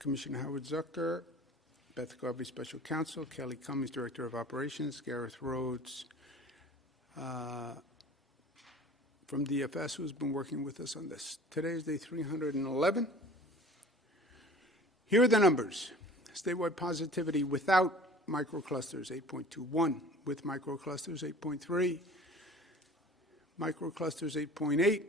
Commissioner Howard Zucker, Beth Garvey, Special Counsel, Kelly Cummings, Director of Operations, Gareth Rhodes from DFS, who's been working with us on this. Today is day 311. Here are the numbers. Statewide positivity without microclusters, 8.21. With microclusters, 8.3. Microclusters, 8.8.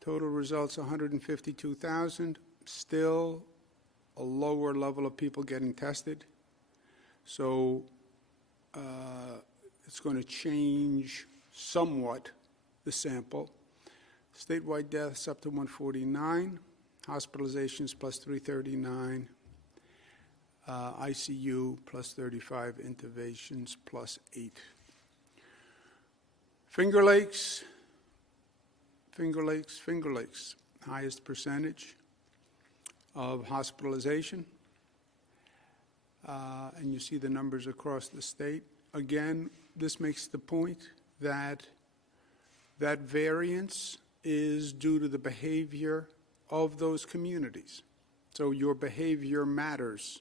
Total results, 152,000. Still a lower level of people getting tested. So it's going to change somewhat the sample. Statewide deaths up to 149. Hospitalizations plus 339. ICU plus 35. Intubations plus 8. Finger Lakes. Highest percentage of hospitalization. And you see the numbers across the state. Again, this makes the point that that variance is due to the behavior of those communities. So your behavior matters.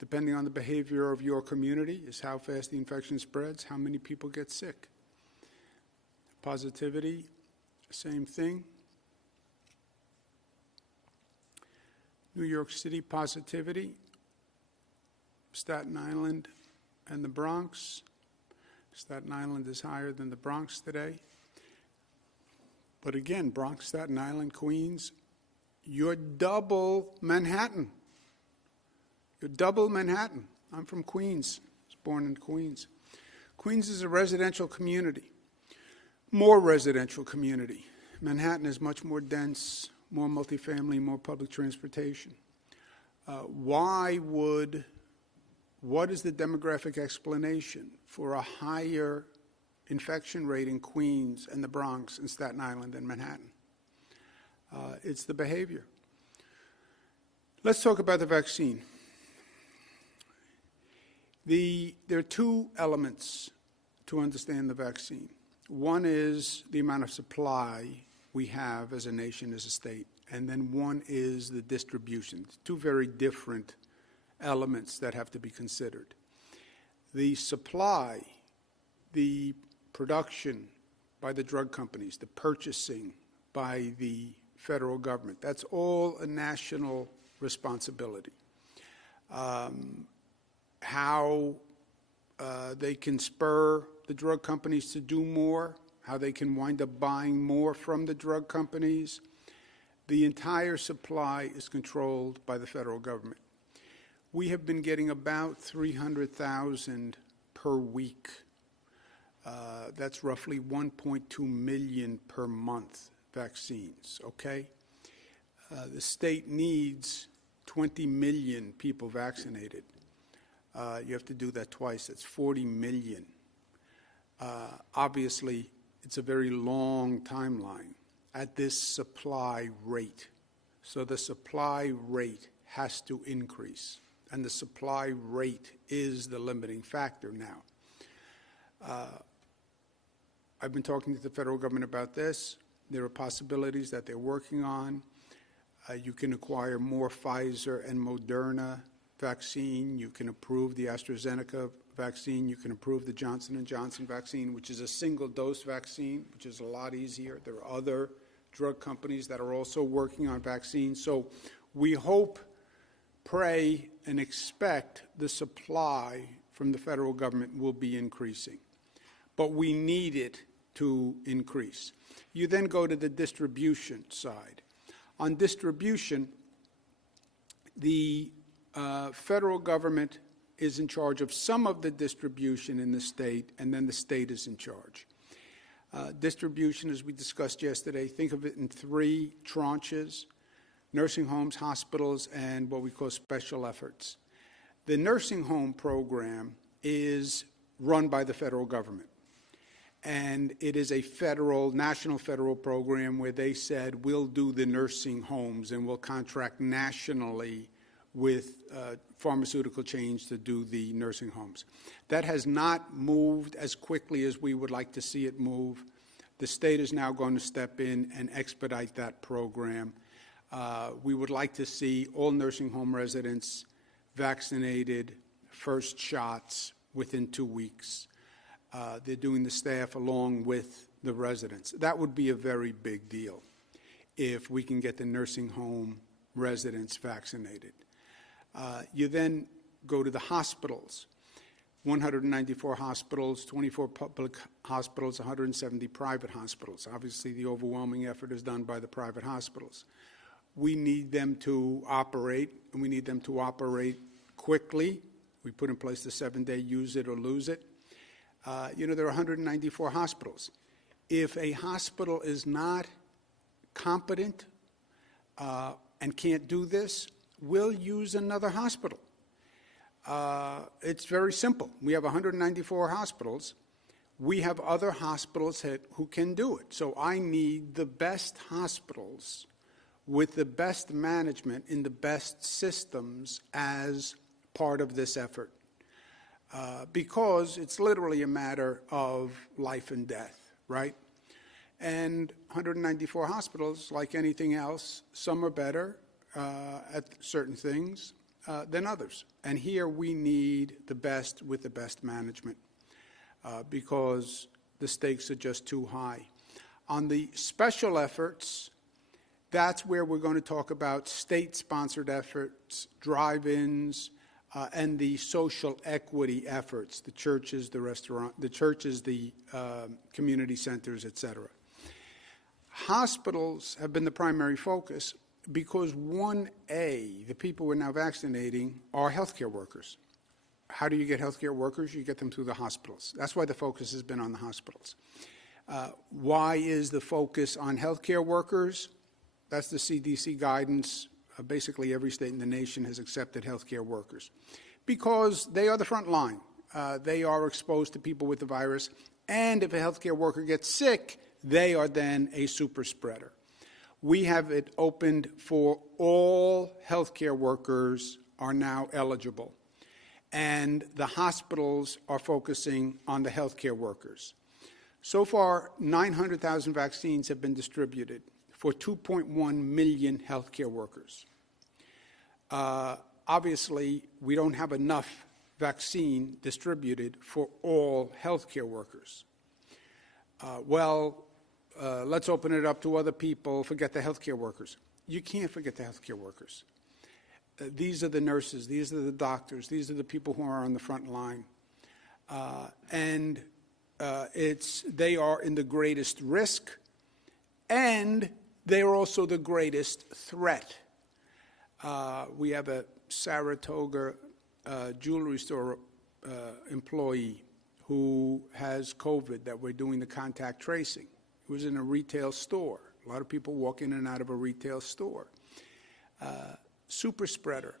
Depending on the behavior of your community is how fast the infection spreads, how many people get sick. Positivity, same thing. New York City positivity, Staten Island and the Bronx. Staten Island is higher than the Bronx today. But again, Bronx, Staten Island, Queens, you're double Manhattan. You're double Manhattan. I'm from Queens. I was born in Queens. Queens is a residential community. More residential community. Manhattan is much more dense, more multifamily, more public transportation. What is the demographic explanation for a higher infection rate in Queens and the Bronx and Staten Island and Manhattan? It's the behavior. Let's talk about the vaccine. There are two elements to understand the vaccine. One is the amount of supply we have as a nation, as a state, and then one is the distribution. Two very different elements that have to be considered. The supply, the production by the drug companies, the purchasing by the federal government, that's all a national responsibility. How they can spur the drug companies to do more, how they can wind up buying more from the drug companies. The entire supply is controlled by the federal government. We have been getting about 300,000 per week. That's roughly 1.2 million per month vaccines, okay? The state needs 20 million people vaccinated. You have to do that twice. That's 40 million. Obviously, it's a very long timeline at this supply rate. So the supply rate has to increase, and the supply rate is the limiting factor now. I've been talking to the federal government about this. There are possibilities that they're working on. You can acquire more Pfizer and Moderna vaccine. You can approve the AstraZeneca vaccine. You can approve the Johnson & Johnson vaccine, which is a single-dose vaccine, which is a lot easier. There are other drug companies that are also working on vaccines. So we hope, pray, and expect the supply from the federal government will be increasing. But we need it to increase. You then go to the distribution side. On distribution, the federal government is in charge of some of the distribution in the state, and then the state is in charge. Distribution, as we discussed yesterday, think of it in 3 tranches: nursing homes, hospitals, and what we call special efforts. The nursing home program is run by the federal government, and it is a national federal program where they said, we'll do the nursing homes and we'll contract nationally with pharmaceutical chains to do the nursing homes. That has not moved as quickly as we would like to see it move. The state is now going to step in and expedite that program. We would like to see all nursing home residents vaccinated, first shots within 2 weeks. They're doing the staff along with the residents. That would be a very big deal if we can get the nursing home residents vaccinated. You then go to the hospitals. 194 hospitals, 24 public hospitals, 170 private hospitals. Obviously, the overwhelming effort is done by the private hospitals. We need them to operate, and we need them to operate quickly. We put in place the 7-day use it or lose it. There are 194 hospitals. If a hospital is not competent and can't do this, we'll use another hospital. It's very simple. We have 194 hospitals. We have other hospitals who can do it. So I need the best hospitals with the best management in the best systems as part of this effort. Because it's literally a matter of life and death, right? And 194 hospitals, like anything else, some are better at certain things than others. And here we need the best with the best management because the stakes are just too high. On the special efforts, that's where we're going to talk about state-sponsored efforts, drive-ins, and the social equity efforts, the churches, the community centers, et cetera. Hospitals have been the primary focus because 1A, the people we're now vaccinating, are healthcare workers. How do you get healthcare workers? You get them through the hospitals. That's why the focus has been on the hospitals. Why is the focus on healthcare workers? That's the CDC guidance. Basically, every state in the nation has accepted healthcare workers because they are the front line. They are exposed to people with the virus, and if a healthcare worker gets sick, they are then a super spreader. We have it opened for all healthcare workers are now eligible, and the hospitals are focusing on the healthcare workers. So far, 900,000 vaccines have been distributed for 2.1 million healthcare workers. Obviously, we don't have enough vaccine distributed for all healthcare workers. Let's open it up to other people, forget the healthcare workers. You can't forget the healthcare workers. These are the nurses, these are the doctors, these are the people who are on the front line. They are in the greatest risk, and they are also the greatest threat. We have a Saratoga jewelry store employee who has COVID that we're doing the contact tracing. He was in a retail store. A lot of people walk in and out of a retail store. Super spreader.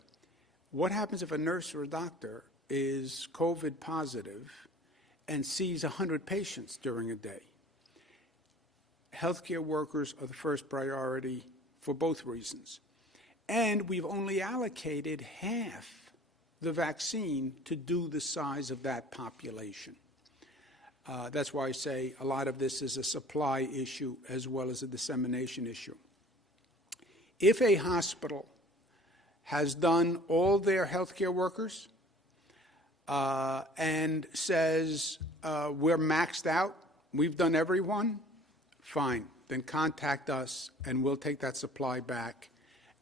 What happens if a nurse or a doctor is COVID positive and sees 100 patients during a day? Healthcare workers are the first priority for both reasons. And we've only allocated half the vaccine to do the size of that population. That's why I say a lot of this is a supply issue as well as a dissemination issue. If a hospital has done all their healthcare workers and says, we're maxed out, we've done everyone, fine, then contact us and we'll take that supply back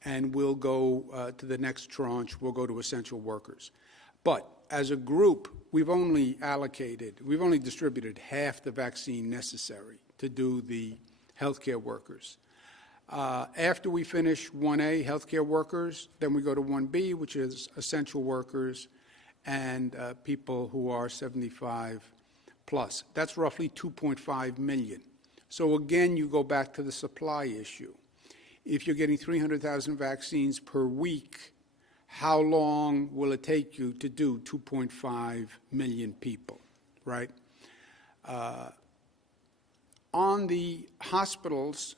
and we'll go to the next tranche, we'll go to essential workers. But as a group, we've only distributed half the vaccine necessary to do the healthcare workers. After we finish 1A, healthcare workers, then we go to 1B, which is essential workers and people who are 75 plus. That's roughly 2.5 million. So again, you go back to the supply issue. If you're getting 300,000 vaccines per week, how long will it take you to do 2.5 million people, right? On the hospitals,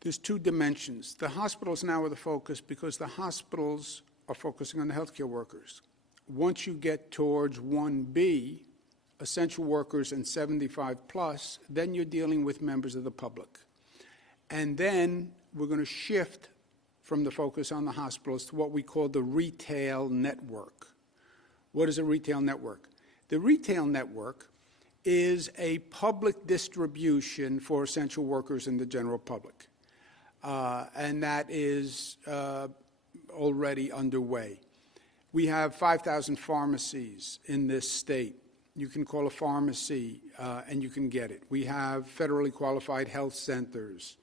there's two dimensions. The hospitals now are the focus because the hospitals are focusing on the healthcare workers. Once you get towards 1B, essential workers and 75 plus, then you're dealing with members of the public. And then we're going to shift from the focus on the hospitals to what we call the retail network. What is a retail network? The retail network is a public distribution for essential workers in the general public. And that is already underway. We have 5,000 pharmacies in this state. You can call a pharmacy and you can get it. We have federally qualified health centers,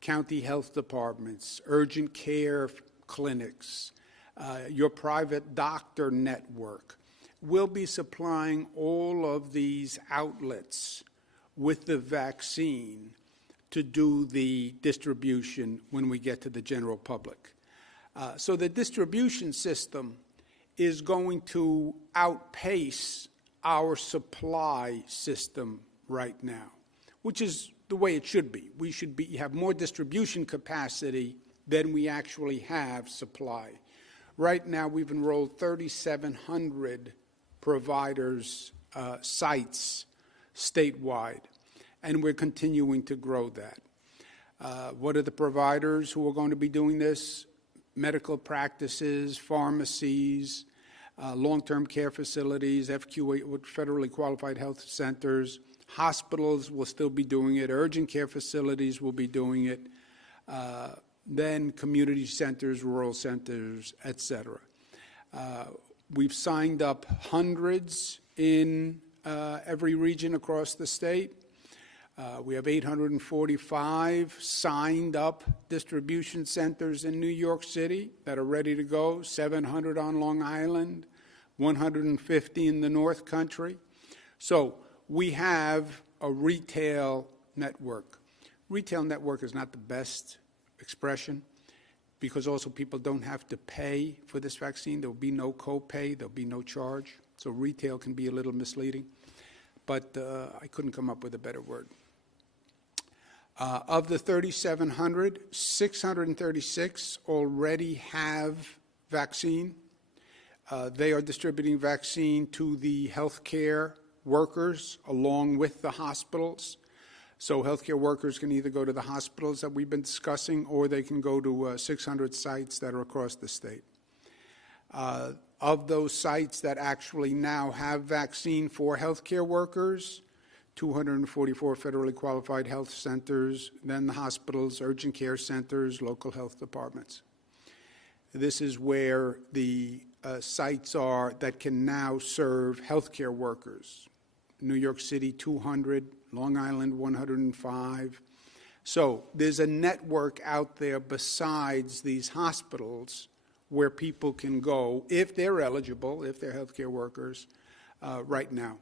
county health departments, urgent care clinics, your private doctor network. We'll be supplying all of these outlets with the vaccine to do the distribution when we get to the general public. So the distribution system is going to outpace our supply system right now, which is the way it should be. We should have more distribution capacity than we actually have supply. Right now, we've enrolled 3,700 providers, sites statewide, and we're continuing to grow that. What are the providers who are going to be doing this? Medical practices, pharmacies, long-term care facilities, FQA, federally qualified health centers, hospitals will still be doing it, urgent care facilities will be doing it, then community centers, rural centers, et cetera. We've signed up hundreds in every region across the state. We have 845 signed up distribution centers in New York City that are ready to go, 700 on Long Island, 150 in the North Country. So we have a retail network. Retail network is not the best expression because also people don't have to pay for this vaccine. There will be no copay. There will be no charge. So retail can be a little misleading. But I couldn't come up with a better word. Of the 3,700, 636 already have vaccine. They are distributing vaccine to the healthcare workers along with the hospitals. So healthcare workers can either go to the hospitals that we've been discussing or they can go to 600 sites that are across the state. Of those sites that actually now have vaccine for healthcare workers, 244 federally qualified health centers, then the hospitals, urgent care centers, local health departments. This is where the sites are that can now serve healthcare workers. New York City, 200, Long Island, 105. So there's a network out there besides these hospitals where people can go, if they're eligible, if they're healthcare workers, right now.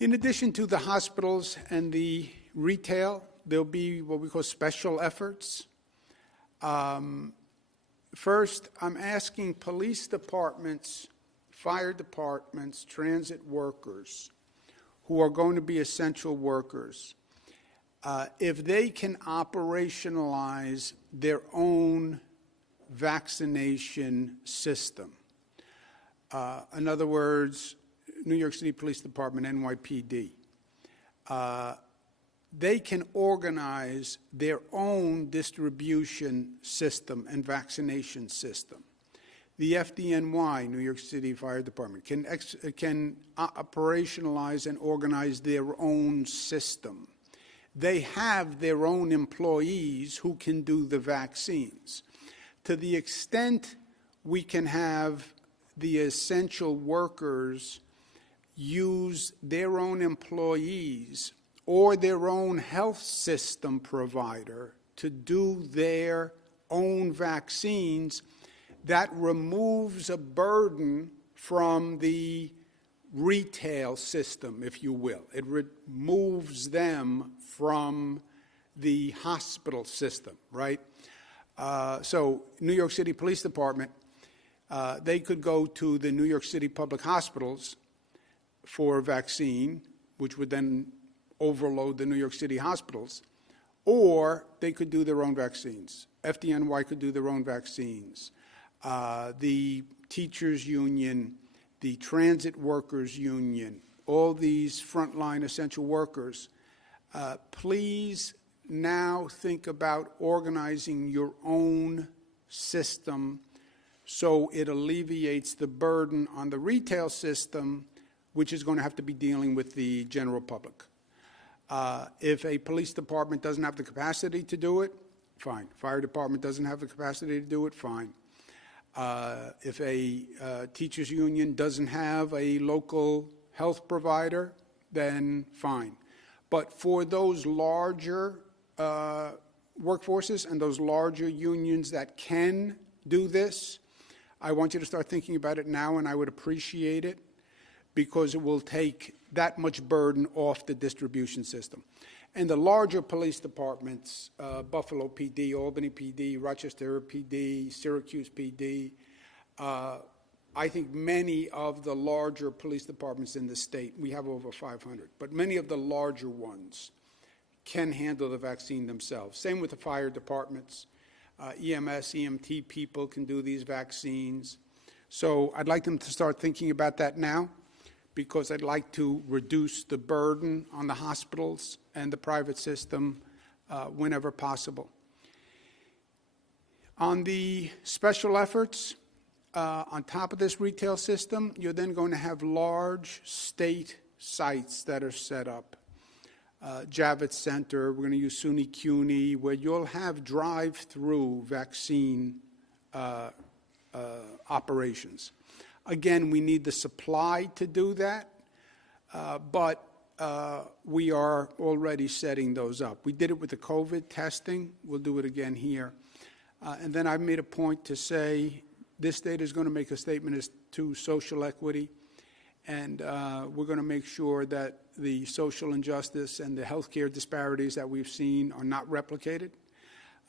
In addition to the hospitals and the retail, there'll be what we call special efforts. First, I'm asking police departments, fire departments, transit workers who are going to be essential workers, if they can operationalize their own vaccination system. In other words, New York City Police Department, NYPD, they can organize their own distribution system and vaccination system. The FDNY, New York City Fire Department, can operationalize and organize their own system. They have their own employees who can do the vaccines. To the extent we can have the essential workers use their own employees or their own health system provider to do their own vaccines, that removes a burden from the retail system, if you will. It removes them from the hospital system, right? So New York City Police Department, they could go to the New York City public hospitals for a vaccine, which would then overload the New York City hospitals, or they could do their own vaccines. FDNY could do their own vaccines. The teachers union, the transit workers union, all these frontline essential workers, please now think about organizing your own system so it alleviates the burden on the retail system, which is going to have to be dealing with the general public. If a police department doesn't have the capacity to do it, fine. Fire department doesn't have the capacity to do it, fine. If a teachers union doesn't have a local health provider, then fine. But for those larger workforces and those larger unions that can do this, I want you to start thinking about it now, and I would appreciate it because it will take that much burden off the distribution system. And the larger police departments, Buffalo PD, Albany PD, Rochester PD, Syracuse PD, I think many of the larger police departments in the state, we have over 500, but many of the larger ones can handle the vaccine themselves. Same with the fire departments. EMS, EMT people can do these vaccines. So I'd like them to start thinking about that now, because I'd like to reduce the burden on the hospitals and the private system whenever possible. On the special efforts, on top of this retail system, you're then going to have large state sites that are set up. Javits Center, we're going to use SUNY CUNY, where you'll have drive-through vaccine operations. Again, we need the supply to do that, but we are already setting those up. We did it with the COVID testing. We'll do it again here. And then I've made a point to say this state is going to make a statement as to social equity, and we're going to make sure that the social injustice and the healthcare disparities that we've seen are not replicated.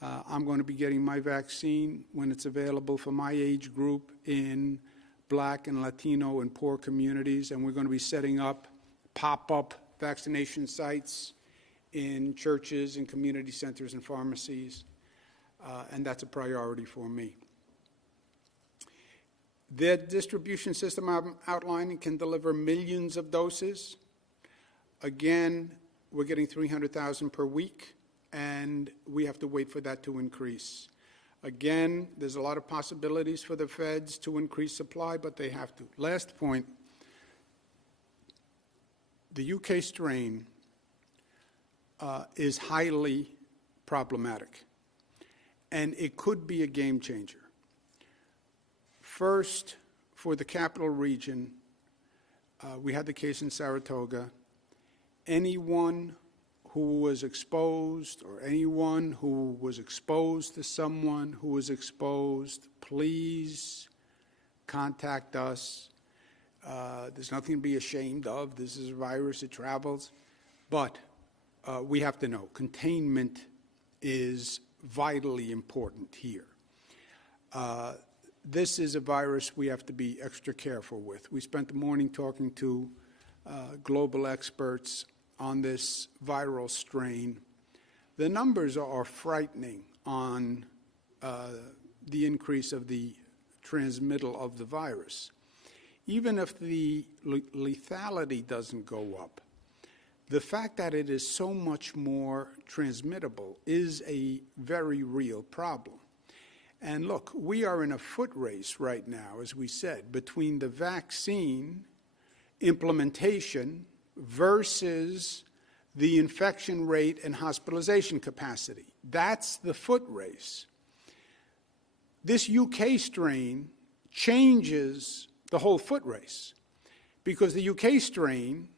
I'm going to be getting my vaccine when it's available for my age group in Black and Latino and poor communities, and we're going to be setting up pop-up vaccination sites in churches and community centers and pharmacies, and that's a priority for me. The distribution system I'm outlining can deliver millions of doses. Again, we're getting 300,000 per week, and we have to wait for that to increase. Again, there's a lot of possibilities for the feds to increase supply, but they have to. Last point, the UK strain is highly problematic, and it could be a game changer. First, for the capital region, we had the case in Saratoga. Anyone who was exposed or anyone who was exposed to someone who was exposed, please contact us. There's nothing to be ashamed of. This is a virus, it travels. But we have to know containment is vitally important here. This is a virus we have to be extra careful with. We spent the morning talking to global experts on this viral strain. The numbers are frightening on the increase of the transmittal of the virus. Even if the lethality doesn't go up, the fact that it is so much more transmittable is a very real problem. And look, we are in a foot race right now, as we said, between the vaccine implementation versus the infection rate and hospitalization capacity. That's the foot race. This UK strain changes the whole foot race because the UK strain,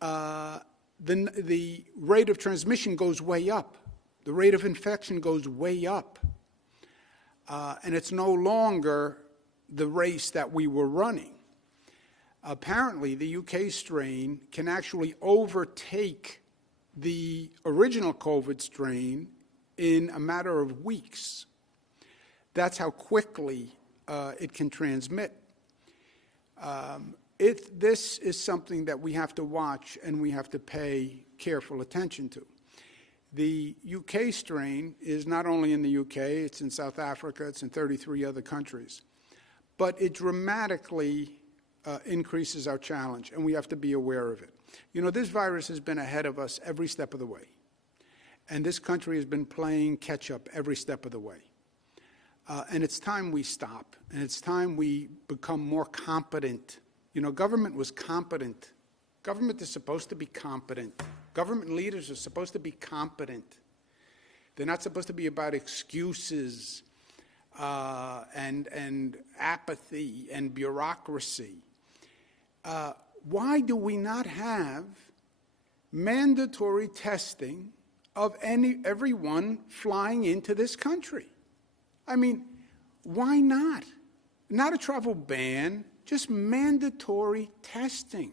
the rate of transmission goes way up. The rate of infection goes way up. And it's no longer the race that we were running. Apparently, the UK strain can actually overtake the original COVID strain in a matter of weeks. That's how quickly it can transmit. This is something that we have to watch and we have to pay careful attention to. The UK strain is not only in the UK, it's in South Africa, it's in 33 other countries. But it dramatically increases our challenge, and we have to be aware of it. You know, this virus has been ahead of us every step of the way. And this country has been playing catch-up every step of the way. And it's time we stop. And it's time we become more competent. You know, government was competent. Government is supposed to be competent. Government leaders are supposed to be competent. They're not supposed to be about excuses and apathy and bureaucracy. Why do we not have mandatory testing of everyone flying into this country? I mean, why not? Not a travel ban, just mandatory testing.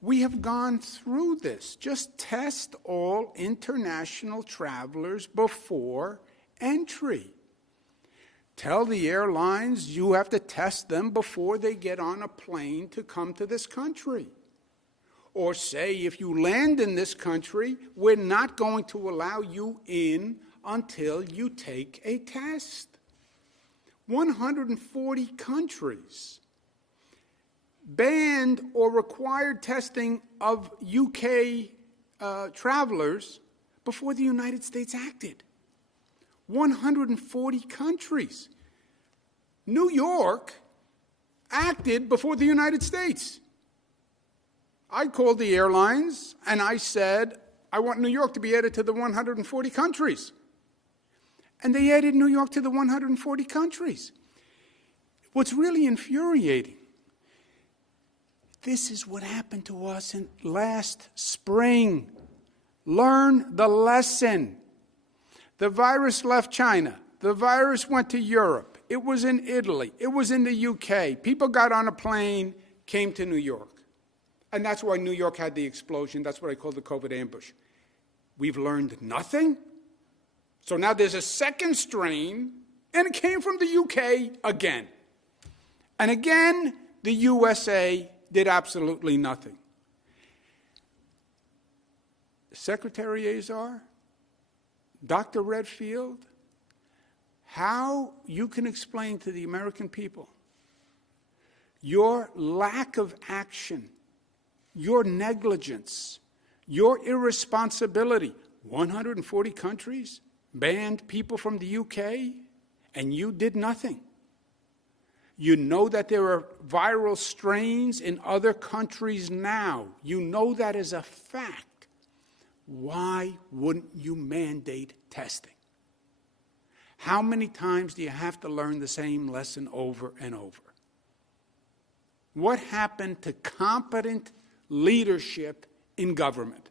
We have gone through this. Just test all international travelers before entry. Tell the airlines you have to test them before they get on a plane to come to this country. Or say, if you land in this country, we're not going to allow you in until you take a test. 140 countries banned or required testing of UK travelers before the United States acted. 140 countries. New York acted before the United States. I called the airlines and I said, I want New York to be added to the 140 countries. And they added New York to the 140 countries. What's really infuriating, this is what happened to us last spring. Learn the lesson. The virus left China. The virus went to Europe. It was in Italy. It was in the UK. People got on a plane, came to New York. And that's why New York had the explosion. That's what I call the COVID ambush. We've learned nothing. So now there's a second strain, and it came from the UK again. And again, the USA did absolutely nothing. Secretary Azar, Dr. Redfield, how you can explain to the American people your lack of action, your negligence, your irresponsibility. 140 countries banned people from the UK, and you did nothing. You know that there are viral strains in other countries now. You know that as a fact. Why wouldn't you mandate testing? How many times do you have to learn the same lesson over and over? What happened to competent leadership in government?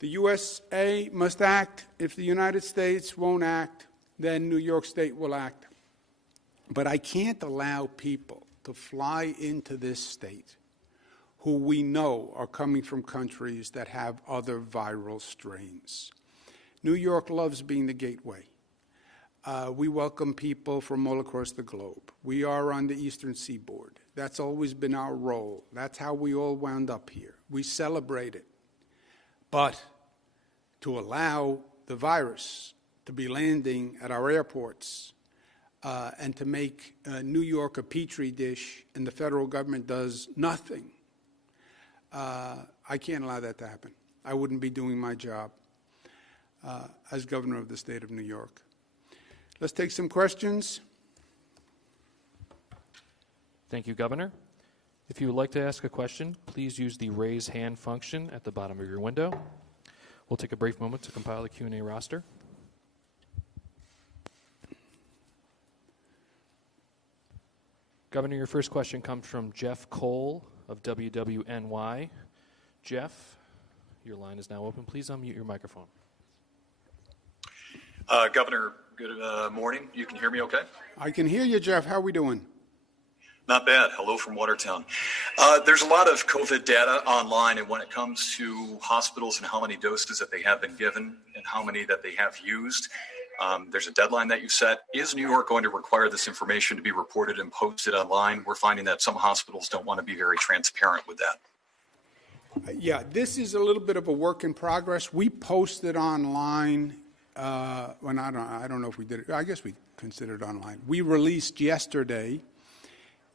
The USA must act. If the United States won't act, then New York State will act. But I can't allow people to fly into this state who we know are coming from countries that have other viral strains. New York loves being the gateway. We welcome people from all across the globe. We are on the Eastern Seaboard. That's always been our role. That's how we all wound up here. We celebrate it. But to allow the virus to be landing at our airports and to make New York a petri dish and the federal government does nothing, I can't allow that to happen. I wouldn't be doing my job as governor of the state of New York. Let's take some questions. Thank you, Governor. If you would like to ask a question, please use the raise hand function at the bottom of your window. We'll take a brief moment to compile the Q&A roster. Governor, your first question comes from Jeff Cole of WWNY. Jeff, your line is now open. Please unmute your microphone. Governor, good morning. You can hear me okay? I can hear you, Jeff. How are we doing? Not bad. Hello from Watertown. There's a lot of COVID data online, and when it comes to hospitals and how many doses that they have been given and how many that they have used, there's a deadline that you set. Is New York going to require this information to be reported and posted online? We're finding that some hospitals don't want to be very transparent with that. Yeah, this is a little bit of a work in progress. We posted online, when I don't know if we did it. I guess we considered online. We released yesterday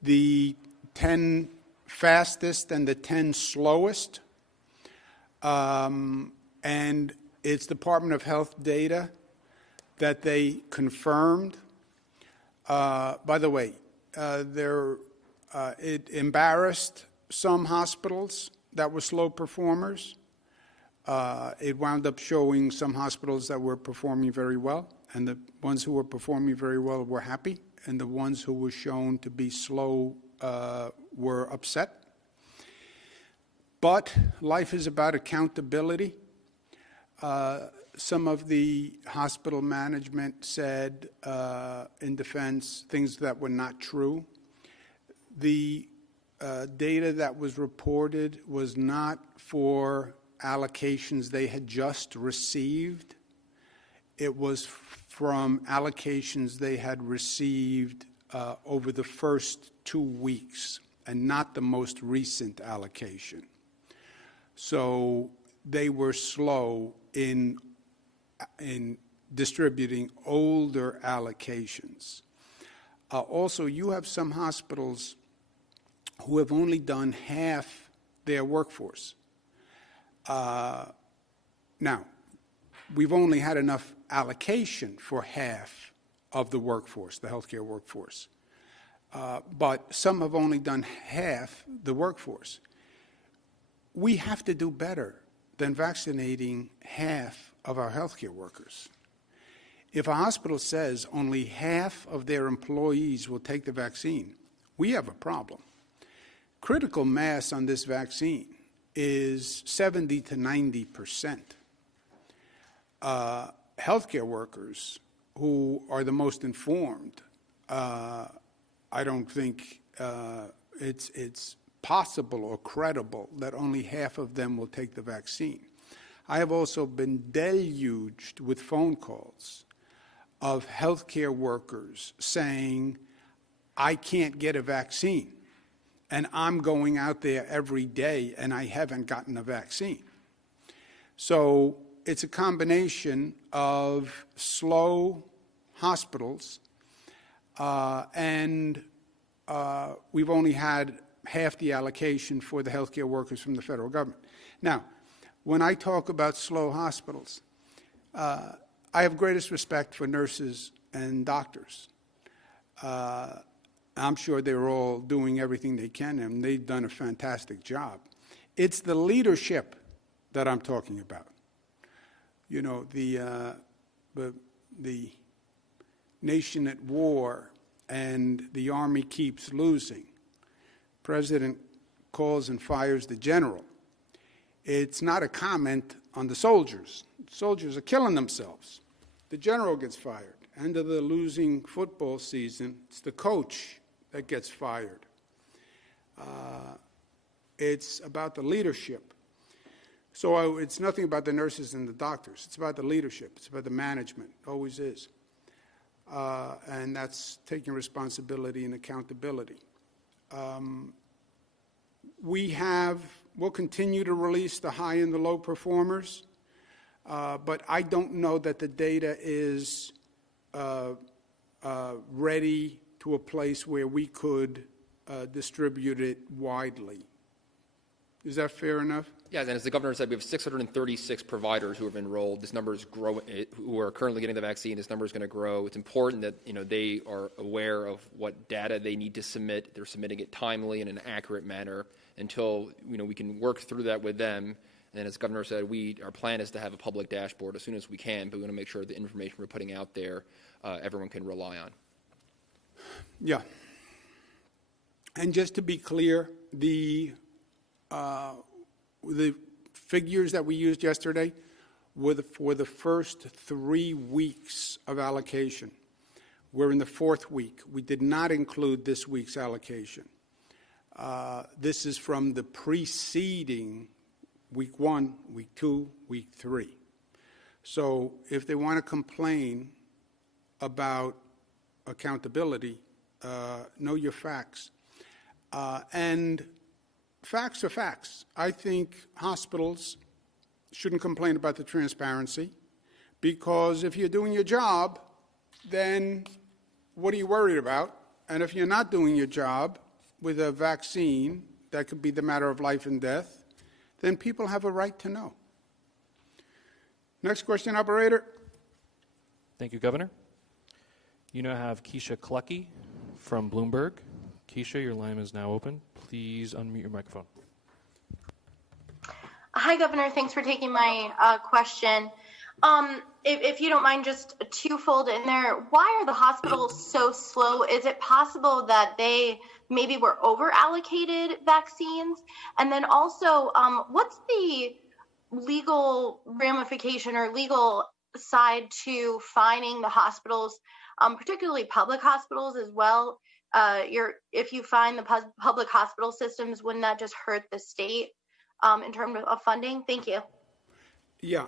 the 10 fastest and the 10 slowest and it's Department of Health data that they confirmed. By the way, it embarrassed some hospitals that were slow performers. It wound up showing some hospitals that were performing very well, and the ones who were performing very well were happy, and the ones who were shown to be slow were upset. But life is about accountability. Some of the hospital management said in defense things that were not true. The data that was reported was not for allocations they had just received. It was from allocations they had received over the first 2 weeks, and not the most recent allocation. So they were slow in distributing older allocations. Also, you have some hospitals who have only done half their workforce. Now, we've only had enough allocation for half of the workforce, the healthcare workforce. But some have only done half the workforce. We have to do better than vaccinating half of our healthcare workers. If a hospital says only half of their employees will take the vaccine, we have a problem. Critical mass on this vaccine is 70 to 90%. Healthcare workers who are the most informed, I don't think it's possible or credible that only half of them will take the vaccine. I have also been deluged with phone calls of healthcare workers saying, I can't get a vaccine, and I'm going out there every day and I haven't gotten a vaccine. So it's a combination of slow hospitals and we've only had half the allocation for the healthcare workers from the federal government. Now, when I talk about slow hospitals, I have greatest respect for nurses and doctors. I'm sure they're all doing everything they can, and they've done a fantastic job. It's the leadership that I'm talking about. You know, the nation at war and the army keeps losing. President calls and fires the general. It's not a comment on the soldiers. Soldiers are killing themselves. The general gets fired. End of the losing football season, it's the coach that gets fired. It's about the leadership. So it's nothing about the nurses and the doctors. It's about the leadership. It's about the management. It always is. And that's taking responsibility and accountability. We'll continue to release the high and the low performers, but I don't know that the data is ready to a place where we could distribute it widely. Is that fair enough? Yes, and as the governor said, we have 636 providers who have enrolled. This number is growing, who are currently getting the vaccine. This number is going to grow. It's important that they are aware of what data they need to submit. They're submitting it timely in an accurate manner until we can work through that with them. And as the governor said, our plan is to have a public dashboard as soon as we can, but we want to make sure the information we're putting out there, everyone can rely on. Yeah. And just to be clear, the figures that we used yesterday were for the first 3 weeks of allocation. We're in the 4th week. We did not include this week's allocation. This is from the preceding week 1, week 2, week 3. So if they want to complain about accountability, know your facts. And facts are facts. I think hospitals shouldn't complain about the transparency, because if you're doing your job, then what are you worried about? And if you're not doing your job with a vaccine that could be the matter of life and death, then people have a right to know. Next question, operator. Thank you, Governor. You now have Keisha Clucky from Bloomberg. Keisha, your line is now open. Please unmute your microphone. Hi, Governor. Thanks for taking my question. If you don't mind, just twofold in there. Why are the hospitals so slow? Is it possible that they maybe were over-allocated vaccines? And then also, what's the legal ramification or legal side to fining the hospitals, particularly public hospitals as well? If you fine the public hospital systems, wouldn't that just hurt the state in terms of funding? Thank you. Yeah.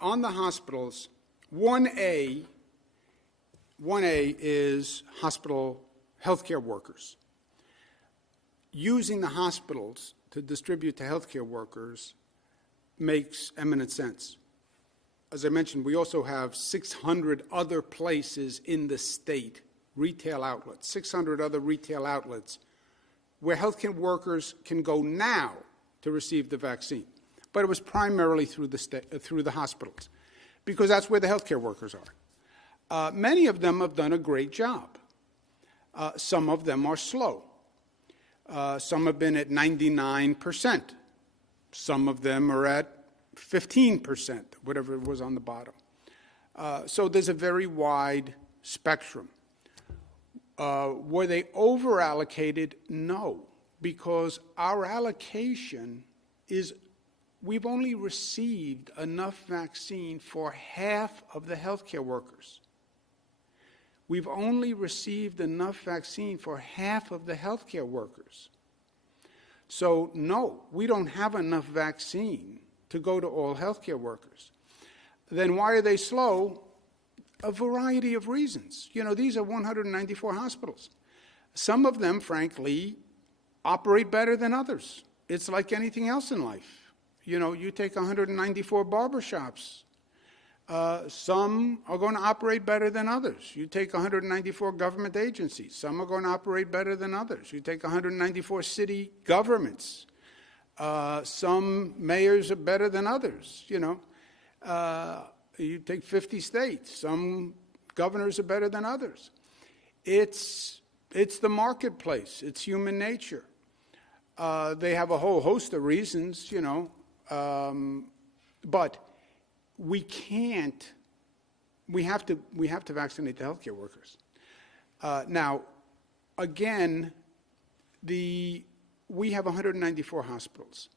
On the hospitals, 1A is hospital healthcare workers. Using the hospitals to distribute to healthcare workers makes eminent sense. As I mentioned, we also have 600 other places in the state, retail outlets, 600 other retail outlets where healthcare workers can go now to receive the vaccine. But it was primarily through the hospitals, because that's where the healthcare workers are. Many of them have done a great job. Some of them are slow. Some have been at 99%. Some of them are at 15%, whatever it was on the bottom. So there's a very wide spectrum. Were they over-allocated? No, because our allocation is we've only received enough vaccine for half of the healthcare workers. We've only received enough vaccine for half of the healthcare workers. So, no, we don't have enough vaccine to go to all healthcare workers. Then why are they slow? A variety of reasons. You know, these are 194 hospitals. Some of them, frankly, operate better than others. It's like anything else in life. You know, you take 194 barbershops. Some are going to operate better than others. You take 194 government agencies. Some are going to operate better than others. You take 194 city governments. Some mayors are better than others, you know. You take 50 states. Some governors are better than others. It's the marketplace. It's human nature. They have a whole host of reasons, you know. But we can't. We have to vaccinate the healthcare workers. Now, again, we have 194 hospitals.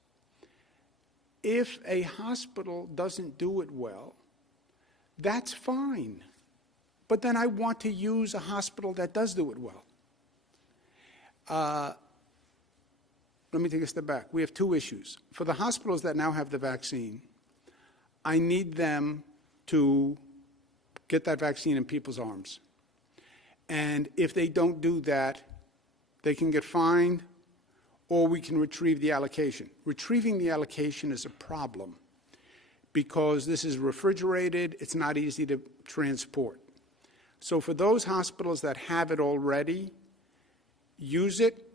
If a hospital doesn't do it well, that's fine. But then I want to use a hospital that does do it well. Let me take a step back. We have two issues. For the hospitals that now have the vaccine, I need them to get that vaccine in people's arms. And if they don't do that, they can get fined, or we can retrieve the allocation. Retrieving the allocation is a problem because this is refrigerated, it's not easy to transport. So for those hospitals that have it already, use it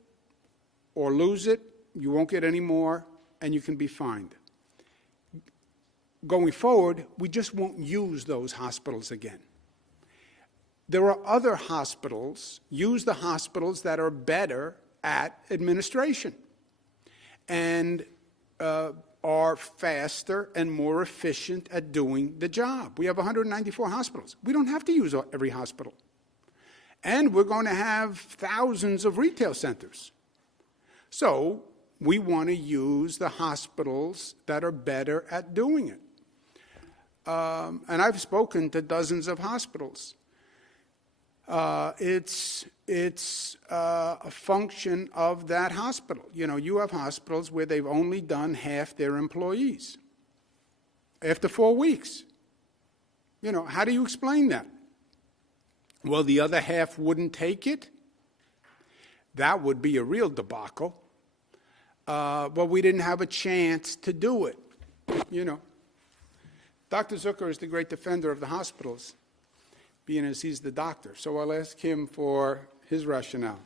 or lose it, you won't get any more, and you can be fined. Going forward, we just won't use those hospitals again. There are other hospitals, use the hospitals that are better at administration and are faster and more efficient at doing the job. We have 194 hospitals. We don't have to use every hospital. And we're going to have thousands of retail centers. So we want to use the hospitals that are better at doing it. And I've spoken to dozens of hospitals. It's a function of that hospital. You know, you have hospitals where they've only done half their employees after 4 weeks. You know, how do you explain that? Well, the other half wouldn't take it. That would be a real debacle. But we didn't have a chance to do it, you know. Dr. Zucker is the great defender of the hospitals, being as he's the doctor. So I'll ask him for his rationale.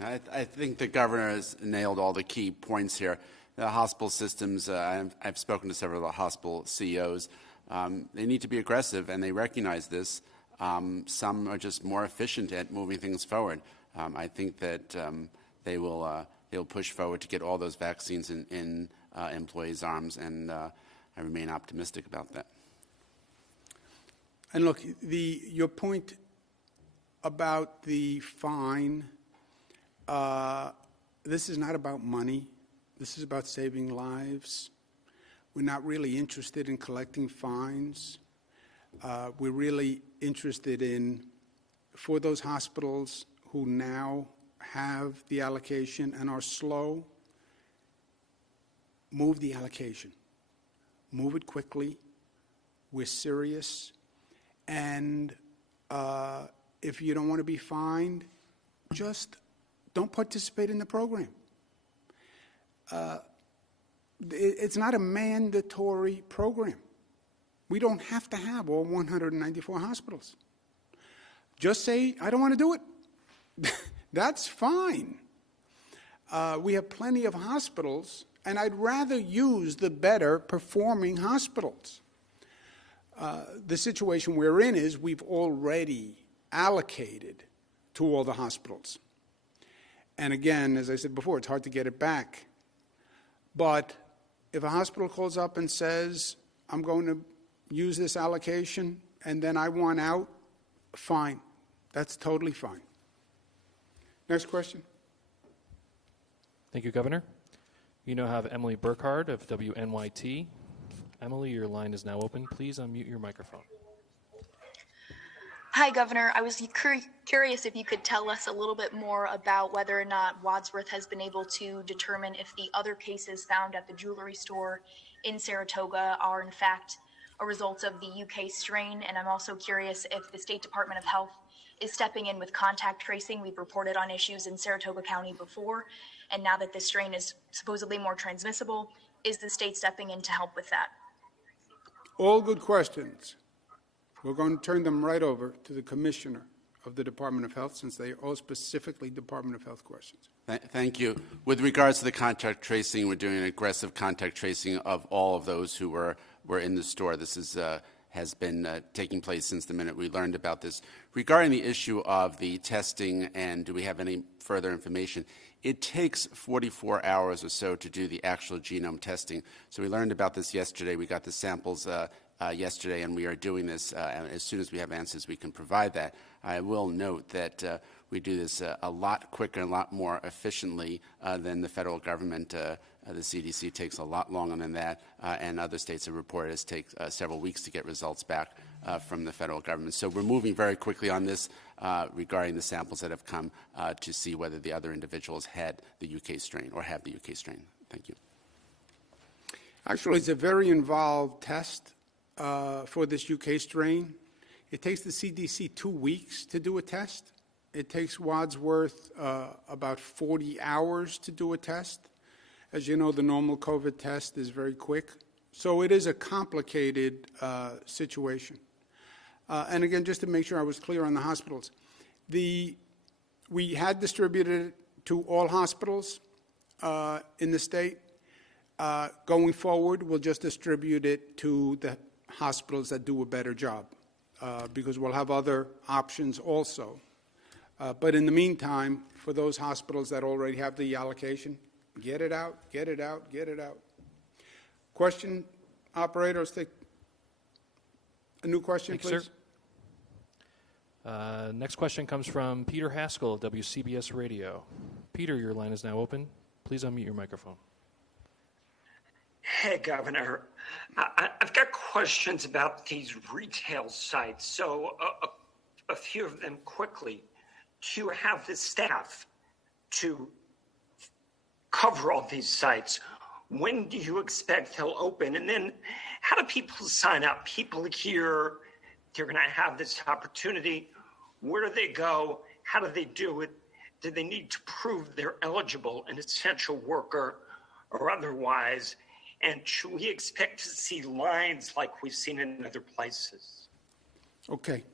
I think the governor has nailed all the key points here. The hospital systems, I've spoken to several of the hospital CEOs. They need to be aggressive, and they recognize this. Some are just more efficient at moving things forward. I think that they'll push forward to get all those vaccines in employees' arms, and I remain optimistic about that. And look, your point about the fine, this is not about money. This is about saving lives. We're not really interested in collecting fines. We're really interested in, for those hospitals who now have the allocation and are slow, move the allocation. Move it quickly. We're serious. And if you don't want to be fined, just don't participate in the program. It's not a mandatory program. We don't have to have all 194 hospitals. Just say, I don't want to do it. That's fine. We have plenty of hospitals, and I'd rather use the better performing hospitals. The situation we're in is we've already allocated to all the hospitals. And again, as I said before, it's hard to get it back. But if a hospital calls up and says, I'm going to use this allocation and then I want out, fine. That's totally fine. Next question. Thank you, Governor. You now have Emily Burkhardt of WNYT. Emily, your line is now open. Please unmute your microphone. Hi, Governor. I was curious if you could tell us a little bit more about whether or not Wadsworth has been able to determine if the other cases found at the jewelry store in Saratoga are in fact a result of the UK strain. And I'm also curious if the State Department of Health is stepping in with contact tracing. We've reported on issues in Saratoga County before, and now that this strain is supposedly more transmissible, is the state stepping in to help with that? All good questions. We're going to turn them right over to the Commissioner of the Department of Health, since they are all specifically Department of Health questions. Thank you. With regards to the contact tracing, we're doing an aggressive contact tracing of all of those who were in the store. This has been taking place since the minute we learned about this. Regarding the issue of the testing and do we have any further information, it takes 44 hours or so to do the actual genome testing. So we learned about this yesterday. We got the samples yesterday, and we are doing this. And as soon as we have answers, we can provide that. I will note that we do this a lot quicker and a lot more efficiently than the federal government. The CDC takes a lot longer than that, and other states have reported it takes several weeks to get results back from the federal government. So we're moving very quickly on this regarding the samples that have come to see whether the other individuals had the UK strain or have the UK strain. Thank you. Actually, it's a very involved test for this UK strain. It takes the CDC 2 weeks to do a test. It takes Wadsworth about 40 hours to do a test. As you know, the normal COVID test is very quick. So it is a complicated situation. And again, just to make sure I was clear on the hospitals, we had distributed it to all hospitals in the state. Going forward, we'll just distribute it to the hospitals that do a better job because we'll have other options also. But in the meantime, for those hospitals that already have the allocation, get it out, get it out, get it out. Question, operators, take a new question, Thanks, please. Sir. Next question comes from Peter Haskell of WCBS Radio. Peter, your line is now open. Please unmute your microphone. Hey, Governor. I've got questions about these retail sites. So a few of them quickly. To have the staff to cover all these sites, when do you expect they'll open? And then how do people sign up? People hear they're going to have this opportunity. Where do they go? How do they do it? Do they need to prove they're eligible, an essential worker or otherwise? And should we expect to see lines like we've seen in other places? Okay.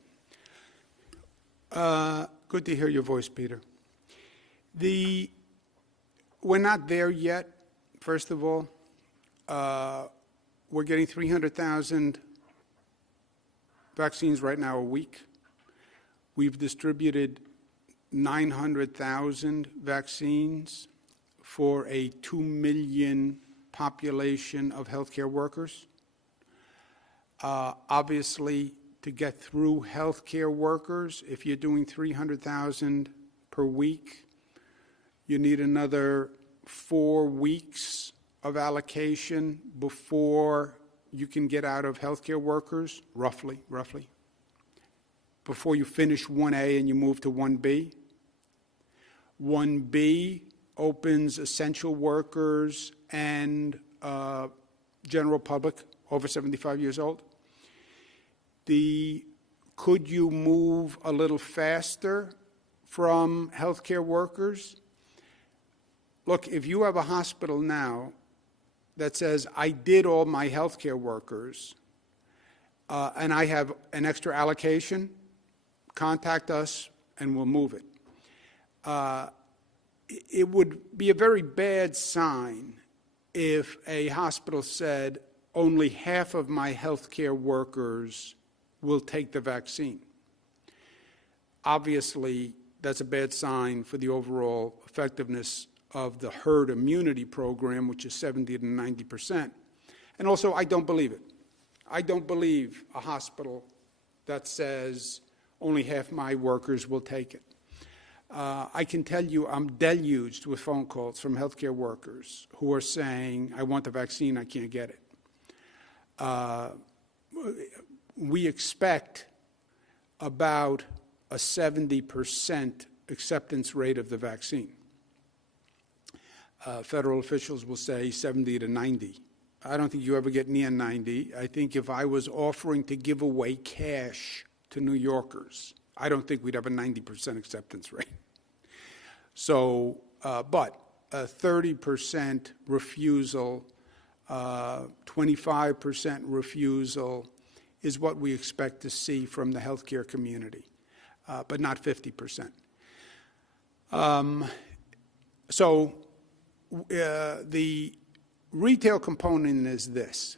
Good to hear your voice, Peter. We're not there yet, first of all. We're getting 300,000 vaccines right now a week. We've distributed 900,000 vaccines for a 2 million population of healthcare workers. Obviously, to get through healthcare workers, if you're doing 300,000 per week, you need another 4 weeks of allocation before you can get out of healthcare workers, roughly, before you finish 1A and you move to 1B. 1B opens essential workers and general public over 75 years old. Could you move a little faster from healthcare workers? Look, if you have a hospital now that says, I did all my healthcare workers and I have an extra allocation, contact us and we'll move it. It would be a very bad sign if a hospital said, only half of my healthcare workers will take the vaccine. Obviously, that's a bad sign for the overall effectiveness of the herd immunity program, which is 70 to 90%. And also, I don't believe it. I don't believe a hospital that says only half my workers will take it. I can tell you I'm deluged with phone calls from healthcare workers who are saying, I want the vaccine, I can't get it. We expect about a 70% acceptance rate of the vaccine. Federal officials will say 70 to 90. I don't think you ever get near 90. I think if I was offering to give away cash to New Yorkers, I don't think we'd have a 90% acceptance rate. So, but a 30% refusal, 25% refusal is what we expect to see from the healthcare community, but not 50%. The retail component is this.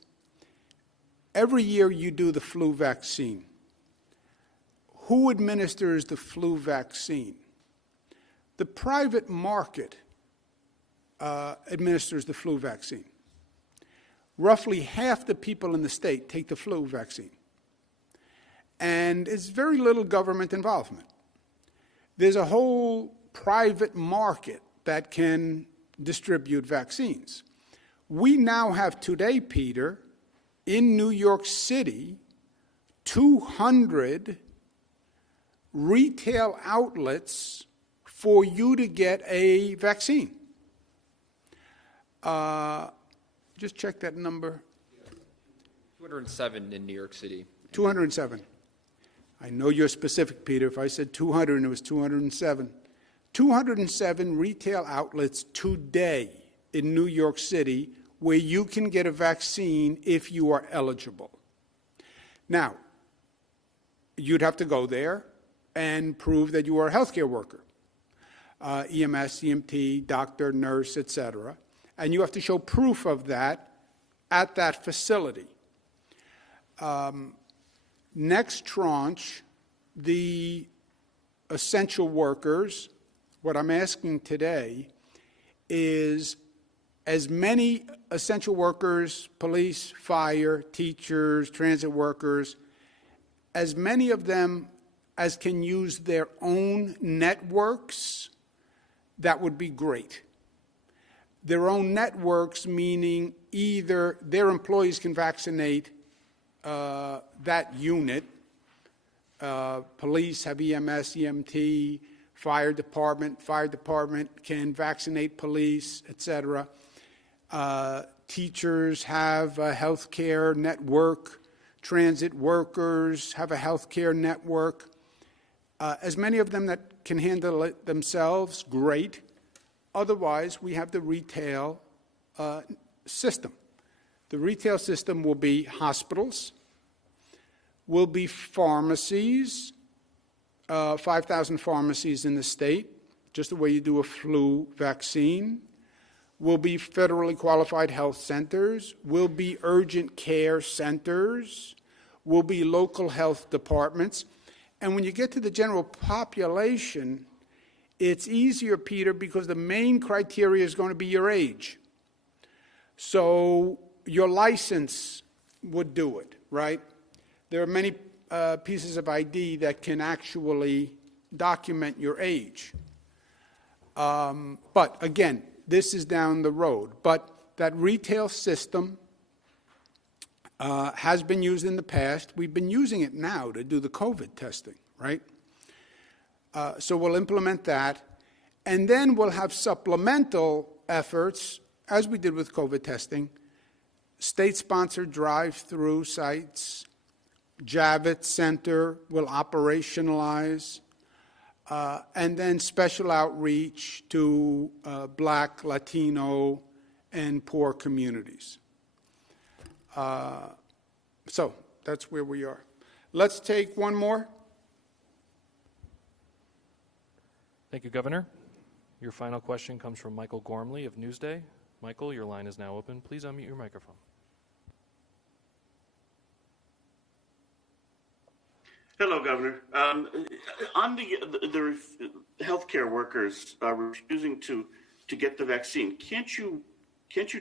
Every year you do the flu vaccine. Who administers the flu vaccine? The private market administers the flu vaccine. Roughly half the people in the state take the flu vaccine. And it's very little government involvement. There's a whole private market that can distribute vaccines. We now have today, Peter, in New York City, 200 retail outlets for you to get a vaccine. Just check that number. 207 in New York City. 207. I know you're specific, Peter. If I said 200 and it was 207. 207 retail outlets today in New York City where you can get a vaccine if you are eligible. Now, you'd have to go there and prove that you are a healthcare worker, EMS, EMT, doctor, nurse, etc. And you have to show proof of that at that facility. Next tranche, the essential workers. What I'm asking today is as many essential workers, police, fire, teachers, transit workers, as many of them as can use their own networks, that would be great. Their own networks meaning either their employees can vaccinate that unit, police have EMS, EMT, fire department can vaccinate police, etc. Teachers have a healthcare network, transit workers have a healthcare network. As many of them that can handle it themselves, great. Otherwise, we have the retail system. The retail system will be hospitals, will be pharmacies, 5,000 pharmacies in the state, just the way you do a flu vaccine, will be federally qualified health centers, will be urgent care centers, will be local health departments. And when you get to the general population, it's easier, Peter, because the main criteria is going to be your age. So your license would do it, right? There are many pieces of ID that can actually document your age. But again, this is down the road. But that retail system has been used in the past. We've been using it now to do the COVID testing, right? So we'll implement that. And then we'll have supplemental efforts, as we did with COVID testing, state-sponsored drive-through sites, Javits Center will operationalize, and then special outreach to Black, Latino, and poor communities. So that's where we are. Let's take one more. Thank you, Governor. Your final question comes from Michael Gormley of Newsday. Michael, your line is now open. Please unmute your microphone. Hello, Governor. On the healthcare workers refusing to get the vaccine, can't you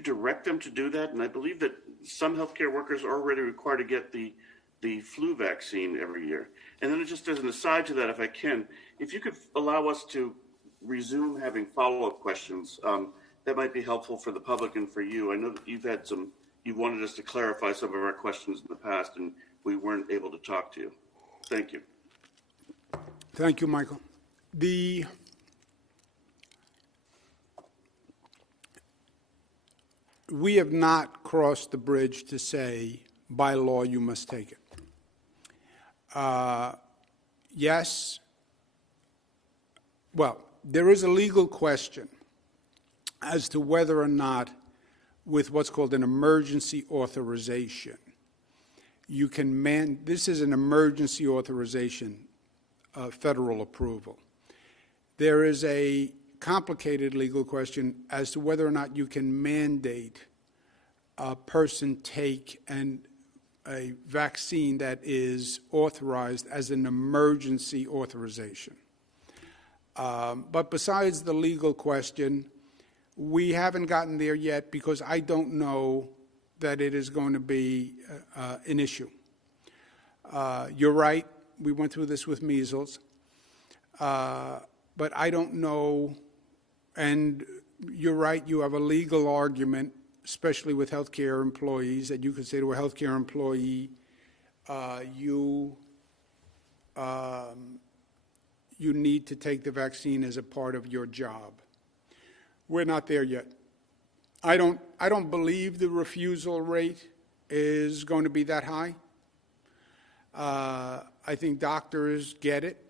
direct them to do that? And I believe that some healthcare workers are already required to get the flu vaccine every year. And then just as an aside to that, if I can, if you could allow us to resume having follow-up questions, that might be helpful for the public and for you. I know that you've wanted us to clarify some of our questions in the past, and we weren't able to talk to you. Thank you. Thank you, Michael. We have not crossed the bridge to say, by law, you must take it. Yes. Well, there is a legal question as to whether or not, with what's called an emergency authorization, you can this is an emergency authorization, federal approval. There is a complicated legal question as to whether or not you can mandate a person take a vaccine that is authorized as an emergency authorization. But besides the legal question, we haven't gotten there yet because I don't know that it is going to be an issue. You're right. We went through this with measles. But I don't know, and you're right, you have a legal argument, especially with healthcare employees, that you could say to a healthcare employee, you need to take the vaccine as a part of your job. We're not there yet. I don't believe the refusal rate is going to be that high. I think doctors get it.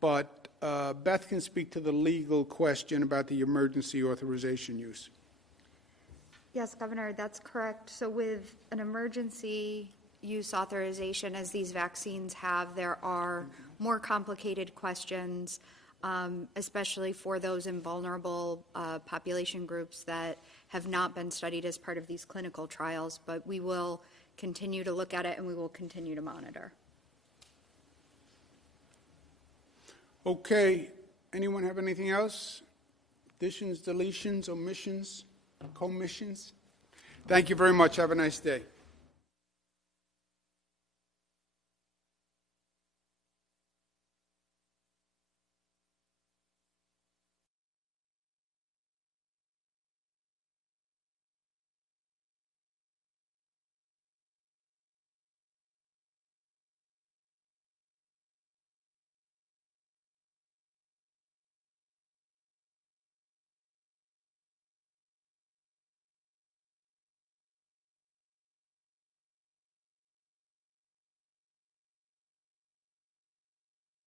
But Beth can speak to the legal question about the emergency authorization use. Yes, Governor, that's correct. So with an emergency use authorization, as these vaccines have, there are more complicated questions, especially for those in vulnerable population groups that have not been studied as part of these clinical trials. But we will continue to look at it and we will continue to monitor. Okay. Anyone have anything else? Additions, deletions, omissions, commissions? Thank you very much. Have a nice day.